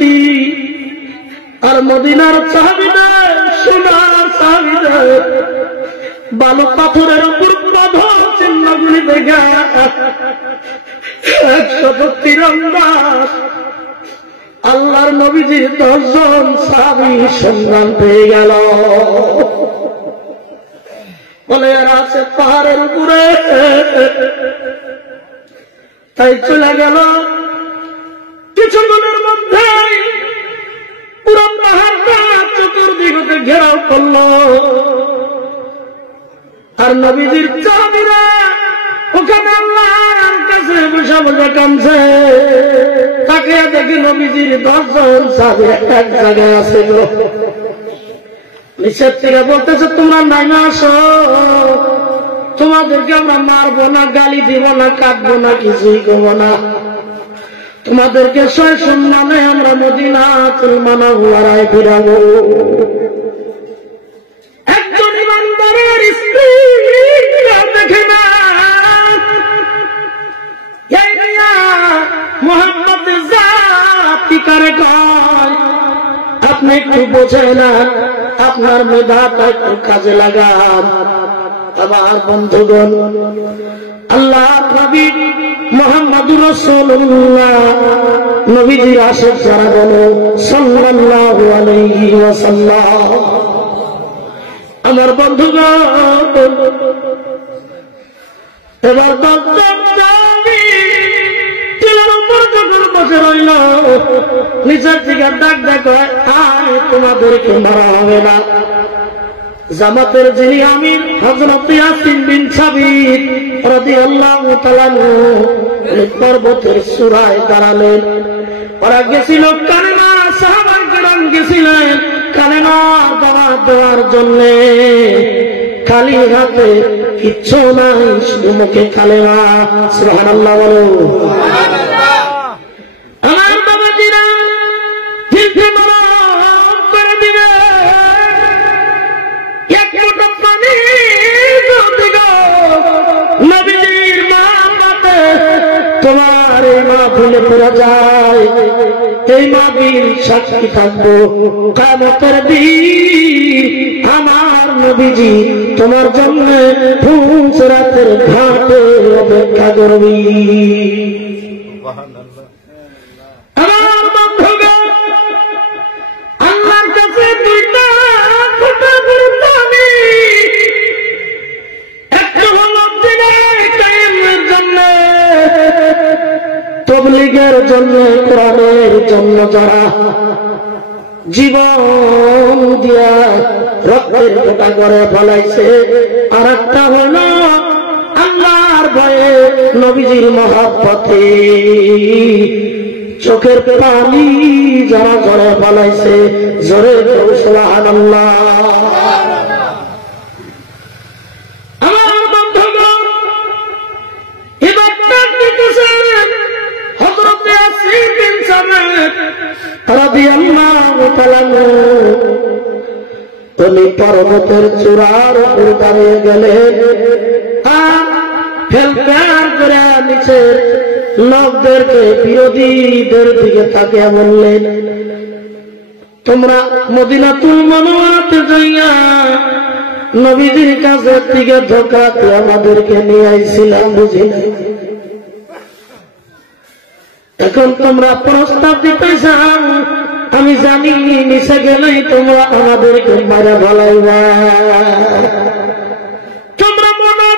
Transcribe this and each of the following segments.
মূর্তি আর মদিনার সাহাবীদের সোনার সাহাবীদের বালু পাথরের উপর পাথর চিহ্নগুলি দেখা 133 আল্লাহর নবীজির 10 জন সাহাবী সন্ধান পেয়ে গেল। বলে এরা আছে পাহাড়ের উপরে। তাই চলে গেল কিছুক্ষণের মধ্যে পুরো পাহাড়টা চতুর্দিকে ঘেরাও করল। আর নবীজির সাহাবীরা ওখানে আল্লাহর কাছে বসে বসে কাঁদছে। তাকে দেখি নবীজির 10 জন সাহাবী এক জায়গায় আছে। নিষেধ থেকে বলতেছে তোমরা নাইমা আসো, তোমাদেরকে আমরা মারবো না, গালি দিব না, কাটবো না, কিছুই করবো না। তোমাদেরকে সয় সম্মানে আমরা মদিনাতুল মুনাওয়ারায় ফিরাবো। একজন ইমানদারের স্ত্রী দেখে না মোহাম্মদ জাতি কারে কয়, আপনি একটু বোঝেন না, আপনার মেধাটা একটু কাজে লাগান। আমার বন্ধুগণ, আল্লাহর নবী মুহাম্মদুর রাসূলুল্লাহ নবীজির আশিক যারা বলো সাল্লাল্লাহু আলাইহি ওয়াসাল্লাম। আমার বন্ধুগণ, এবার বসে রইল, নিচের দিকে ডাক ডাক হয়, আয় তোমাদেরকে মারা হবে না। জামাতের যিনি আমির হযরত ইয়াসিন বিন সাবিত রাদিয়াল্লাহু তাআলা পর্বতের চূড়ায় দাঁড়ালেন। ওরা গেছিল কালেমা, সাহাবায়ে কেরাম গেছিলেন কালেমা দেওয়ার জন্য। খালি হাতে কিচ্ছু নাই, শুধু মুখে কালেমা। সুবহানাল্লাহ বলো। আমার বাবাজিরা দিলকে নরম করে দিবে। এক ফোঁটা পানি যদি গো নবীর নামে তোমার এই মা ভুলে পড়ে যায়, এই মাহফিল সাক্ষী থাকবো কিয়ামতের দিন। আমার নবীজি তোমার জন্য ফুলসরাতের ঘাটে অপেক্ষা করবি। আমার বন্ধুগণ, আল্লাহর কাছে দুইটা ফোঁটা করে পানি, একটা হলো দিনে কায়েমের জন্য, তাবলীগের জন্য, কোরআনের জন্য যারা জীবন দিয়া রক্তের ফোঁটা করে ফলাইছে। আর একটা হলো আল্লাহর ভয়ে নবীজির মহব্বতে চোখের পানি যারা করে ফলাইছে। জোরে সুবহানাল্লাহ। আমার বন্ধুগণ, এবার ডাক দিতেছেন হযরত ইয়াসিন বিন সাবিত রাদিয়াল্লাহু তাআলা। উনি পর্বতের চূড়ার উপর দাঁড়িয়ে গেলেন আর ফেলফেল করে নিচের লোকদেরকে, বিরোধীদের দিকে তাকিয়ে বললেন, তোমরা মদিনাতুল মুনাওয়ারাতে যাইয়া নবীজির কাছে থেকে ধোঁকা দিয়ে আমাদেরকে নিয়ে আইছিলাম, বুঝি না? এখন তোমরা প্রস্তাব দিতে চাও, আমি জানি নিচে গেলেই তোমরা আমাদেরকে মারা ভালাইবা। তোমরা মনে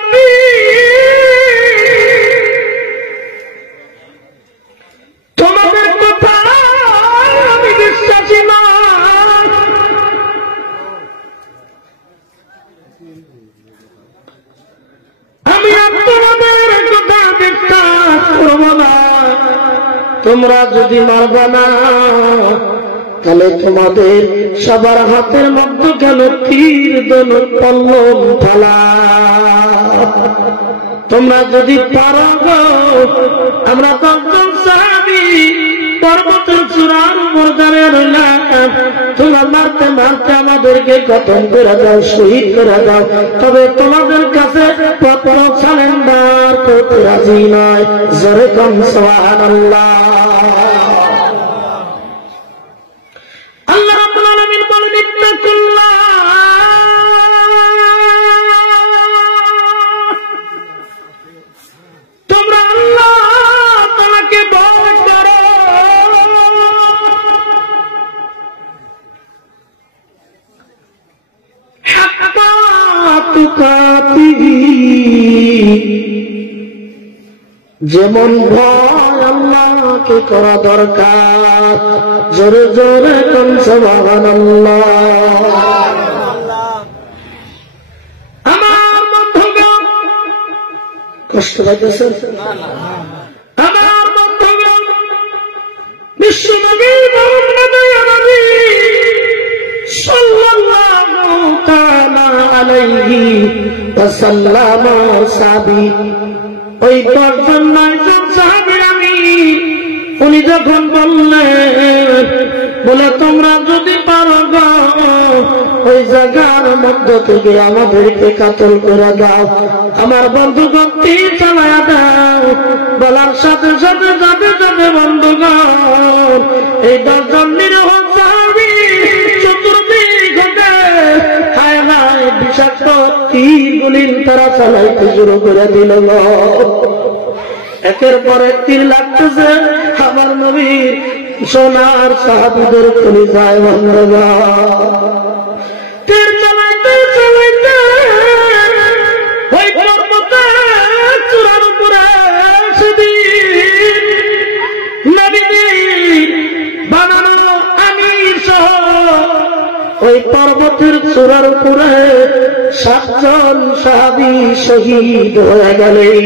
তোমাদের কথা আমি বিশ্বাসী না। আমি আর তোমাদের কথা বিশ্বাস করব না। তোমরা যদি মারবা না, তাহলে তোমাদের সবার হাতের মধ্যে গেল তীর ধনুক পল্লব ঢালা। তোমরা যদি পারো, আমরা 10 জন সাহাবী পর্বতের চূড়ার উপর দাঁড়িয়ে রইলাম, তোমরা মারতে মারতে আমাদেরকে খতম করে দাও, শহীদ করে দাও। তবে তোমাদের কাছে পত্র সালেন্ডার করতে রাজি নয়। জোরে কম সুবহানাল্লাহ। তুকাতিহি, যেমন ভয় আল্লাহকে করা দরকার। জোরে জোরে কোন সুবহানাল্লাহ। আমার বন্ধুগণ কষ্ট পাইতেছেন? আমার বন্ধুগণ, বিশ্বনবী মুহাম্মদ নবী সাল্লাল্লাহু তাআলা আলাইহি ওয়াসাল্লাম সাহাবী, ওই 10 জন 9 জন সাহাবীর আমি উনি যখন বললেন, বলে তোমরা যদি পারো গো ওই জায়গার মধ্য থেকে আমাদেরকে কাতল করে দাও। আমার বন্ধুগণ তীর চালায়া দাও। বলার সাথে সাথে যাবে যাবে বন্ধুগণ এই 10 জন নিরহ সাহাবী চতুর্দিক ঘটে হায় হায় বিষাক্ত তীরগুলি তারা চালাইতে শুরু করে দিল। একের পর এক তীর লাগতেছে আমার নবীর সোনার সাহাবীদের কলিজায় বন্ধুগণ। তীর চালাইতে চালাইতে ওই পর্বতের চূড়ার উপরে সেদিন নবীজির বানানো আমির সহ ওই পর্বতের চূড়ার উপরে 7 জন সাহাবী শহীদ হয়ে গেলেন।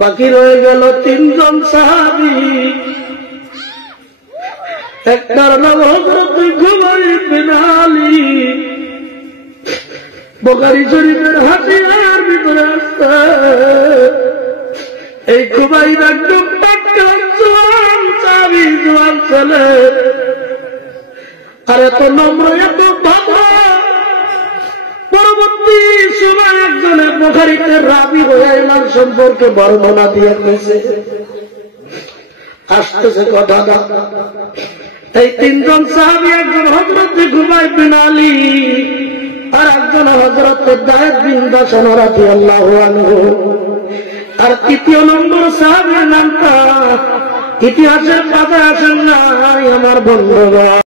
বাকি রয়ে গেল 3 জন সাহাবী। একটার নাম হযরত খুবাইব বিন আলী, বুখারী শরীফের হাদিসের ভিতরে আছে। এই খুবাইব একদম পাক্কা জওয়ান সাহাবী, জওয়ান ছেলে, আর এত নম্র এত ভালো। পরবর্তী সময় একজনের বুখারীতে রাবী হয়ে ইমান সম্পর্কে বর্ণনা দিয়ে গেছে। আসতেছে কথাটা, এই 3 জন সাহাবী, একজন হযরত খুবাইব বিন আলী আর একজন হযরত যায়েদ বিন দাসান রাদিয়াল্লাহু আনহু। আর 3য় নম্বর সাহাবীর নামটা ইতিহাসের পাতায় আসেন নাই আমার বন্ধুরা।